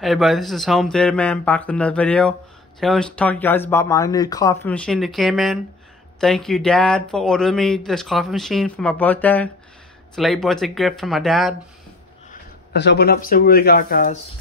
Hey everybody, this is Home Theater Man back with another video. Today I want to talk to you guys about my new coffee machine that came in. Thank you, Dad, for ordering me this coffee machine for my birthday. It's a late birthday gift from my dad. Let's open up and see what we got, guys.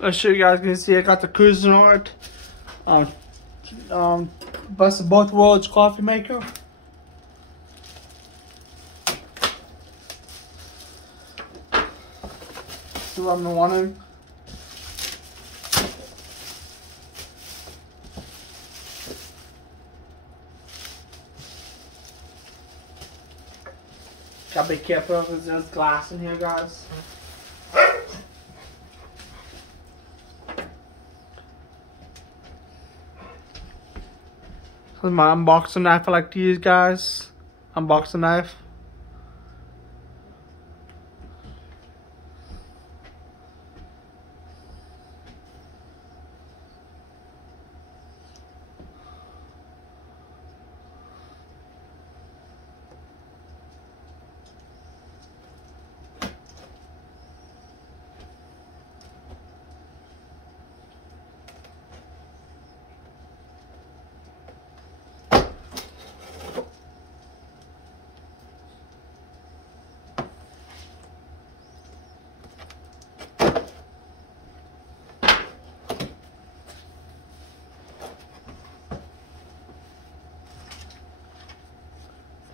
Let's show you guys. You can see I got the Cuisinart best of both worlds coffee maker. See what I'm wanting. Gotta be careful because there's glass in here, guys. This is my unboxing knife I like to use, guys. Unboxing knife.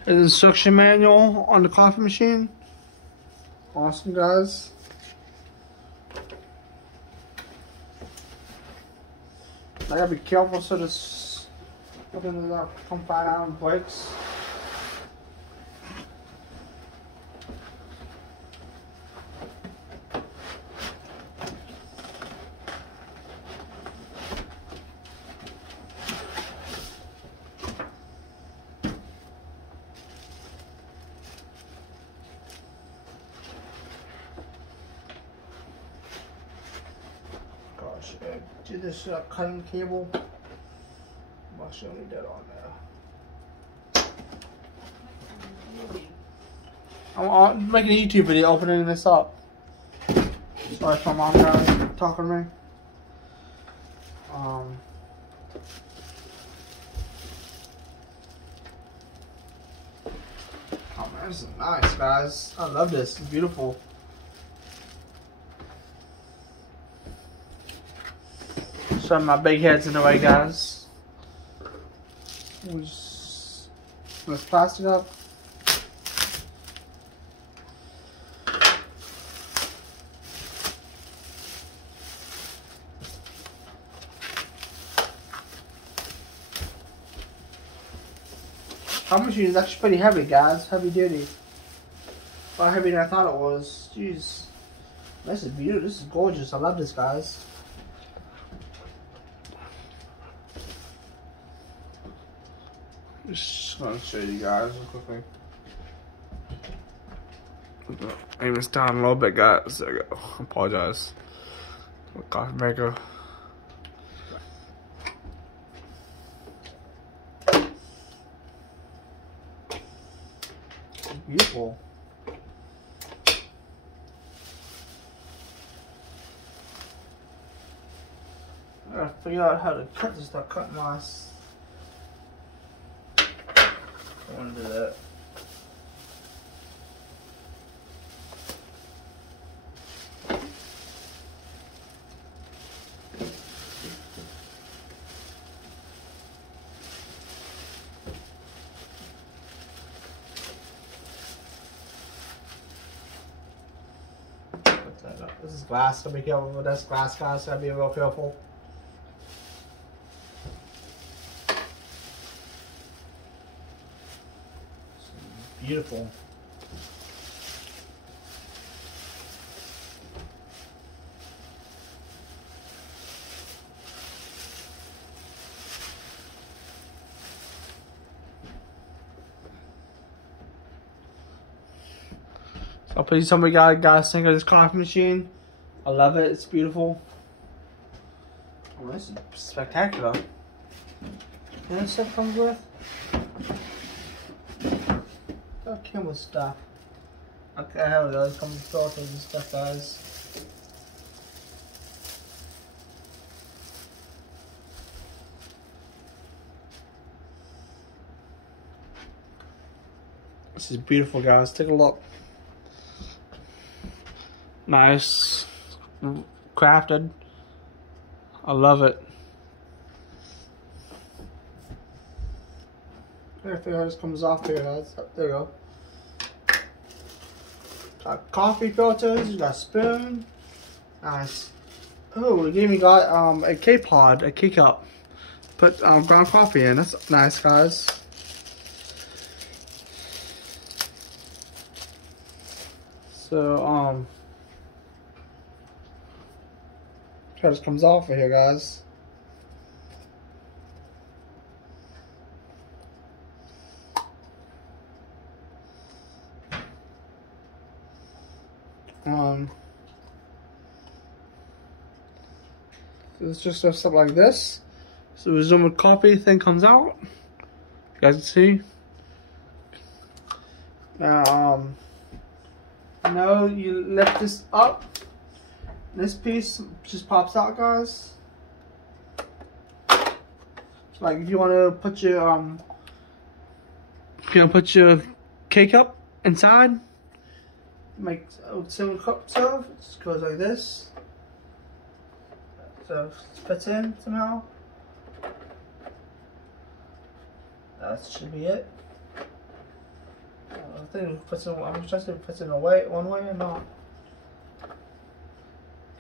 An instruction manual on the coffee machine. Awesome, guys. I gotta be careful so this open does not come flat out and breaks. Do this cutting cable. I'll show you that on there. I'm making a YouTube video opening this up. Sorry if my mom guys talking to me. Oh man, this is nice, guys. I love this. It's beautiful. Some of my big heads in the way, guys. We'll just lift plastic up. Our machine is actually pretty heavy, guys. Heavy duty. A lot heavier than I thought it was. Jeez. This is beautiful. This is gorgeous. I love this, guys. Just want to show you guys real quickly. Aim this down a little bit, guys. There we go. I apologize. Coffee maker. Beautiful. I gotta figure out how to cut this stuff. Cut my. I want to do that. Put that up. This is glass. Gotta be careful with this glass, guys. Gotta be real careful. Beautiful. So please tell me guys think of this coffee machine. I love it. It's beautiful. Oh, this is spectacular. And this stuff comes with. What came with stuff? Okay, here we go. It comes with filters and stuff, guys. This is beautiful, guys. Take a look. Nice. Crafted. I love it. Here, if it just comes off here, guys. There you go. Got coffee filters. You got a spoon. Nice. Oh, we even got a K-pod, a K-cup. Put ground coffee in. That's nice, guys. So it just comes off of here, guys. It's just stuff like this. So the Zoom coffee thing comes out. You guys can see. Now, now you lift this up. This piece just pops out, guys. So like if you want to put your K-cup inside, make 7 cups of. It just goes like this. So it fits in somehow. That should be it. I think it puts in. I'm just if it puts in one way or not.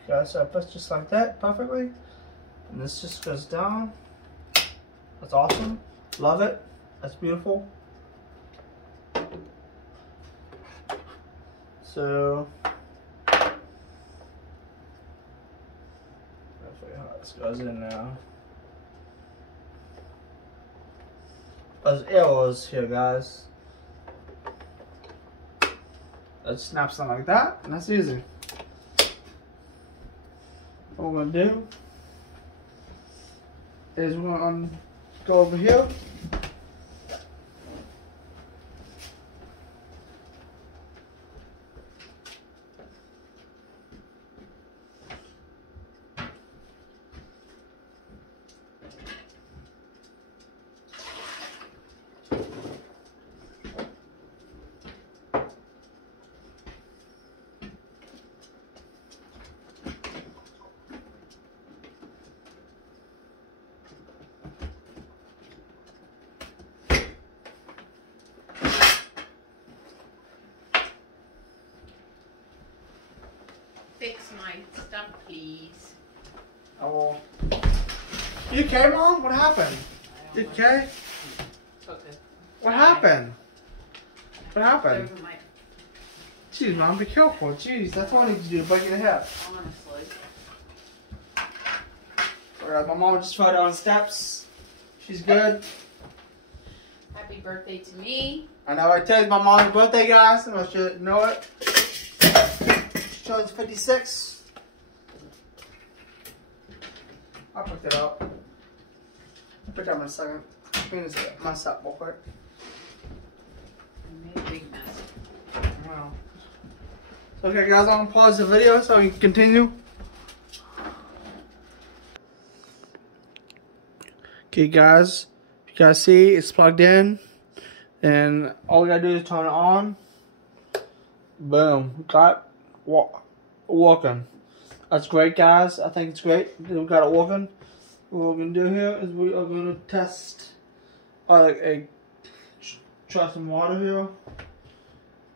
Okay, so it puts just like that perfectly, and this just goes down. That's awesome. Love it. That's beautiful. So let's see how this goes in now. There's arrows here, guys. It snaps on like that, and that's easy. What we're gonna do is we're gonna go over here. Fix my stuff, please. Oh. You okay, Mom? What happened? You okay? It's okay. What happened? What happened? Over my, Jeez, Mom, be careful. Jeez, that's all I need to do. Break your hip. honestly. Alright, my mom just fell down the steps. She's good. Happy birthday to me. I know. I tell you, my mom's birthday, guys. I should know it. She turns 56. I'll pick it up. I'll pick it up in a second. I'm going to mess up real quick. I made a big mess. Wow. So, okay, guys, I'm going to pause the video so we can continue. Okay, guys. You guys see it's plugged in. And all we got to do is turn it on. Boom. Got working. That's great, guys. I think it's great. We got it working. What we're going to do here is we are going to test try some water here.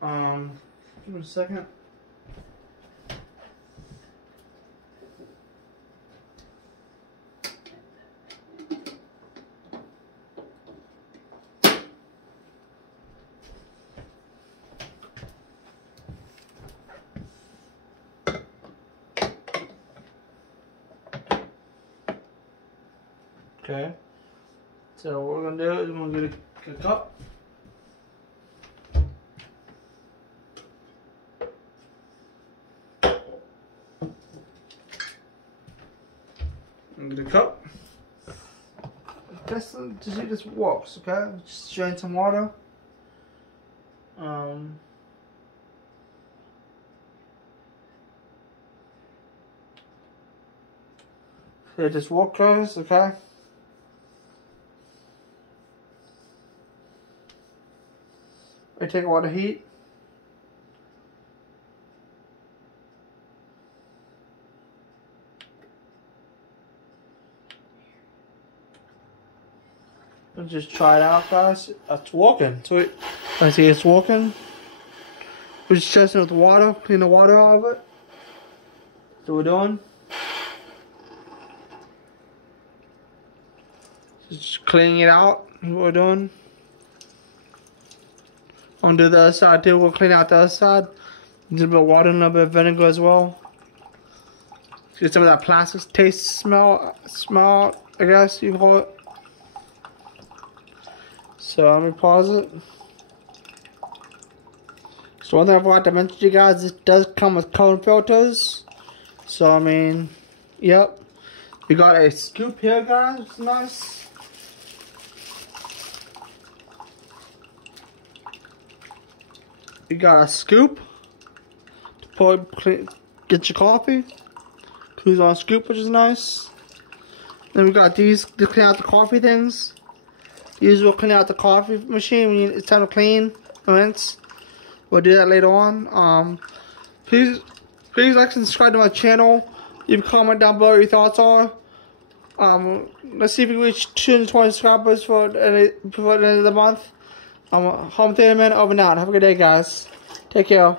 Give me a second. Okay, so what we're going to do is we're going to get a cup. cup. Just to see if this works, okay? Just drain some water. Here, this works, okay? I take water heat. Let's just try it out, guys. It's working. Sweet. I see it's working. We're just testing with water, clean the water out of it. That's what we're doing. Just cleaning it out. That's what we're doing. I'm gonna do the other side too. We'll clean out the other side. A little bit of water and a little bit of vinegar as well. Get some of that plastic taste smell, I guess you call it. So let me pause it. So one thing I forgot to mention to you guys, this does come with cone filters. So I mean, yep. We got a scoop here, guys. It's nice. We got a scoop to get your coffee. Cuisinart scoop, which is nice. Then we got these to clean out the coffee things. These will clean out the coffee machine when it's time to clean, rinse. We'll do that later on. Please like and subscribe to my channel. Leave a comment down below what your thoughts are. Let's see if we reach 220 subscribers before the end of the month. Home Theater Man over and out. Have a good day, guys. Take care.